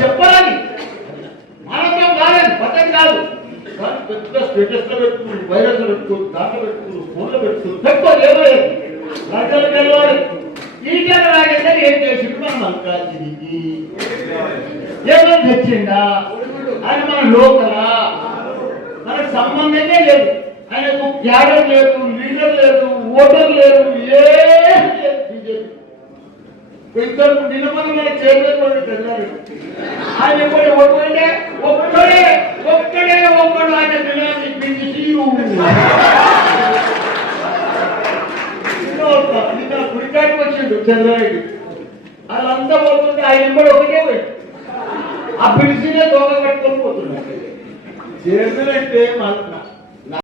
చెప్పాలి మానవం కాలేదు పద్ధతి కాదు. పెద్ద స్టేటస్ లో పెట్టుకుని వైరస్ లో పెట్టుకుని దాంట్లో పెట్టుకుని ఫోన్లో పెట్టుకుని పెట్టుకోలేదు. రాజ్యాలు గెలవాలి. ఈటల రాజేందర్ ఏం చేసిండు? మనం మల్కాజికి ఏమని తెచ్చిండా? ఆయన మన లోకలా? మనకు సంబంధమే లేదు. ఆయనకు క్యాడర్ లేదు, లీడర్ లేదు, ఓటర్ లేదు, ఏం లేదు. బీజేపీ ఇద్దరు నిలబడి మన చైర్మన్ తెల్లారు. ఆయన కూడా ఒక్కడే ఒక్కడే ఒక్కడే ఒక్కడు ఆయన పిల్లల్ని పిలిచి గుడికాడికి వచ్చిండు చంద్రబాబు. వాళ్ళంతా పోతుంటే ఆయన కూడా ఒకటే పోయి ఆ పిలిచినే దొంగ కట్టుకొని పోతున్నాడు. చైర్మన్ అంటే మన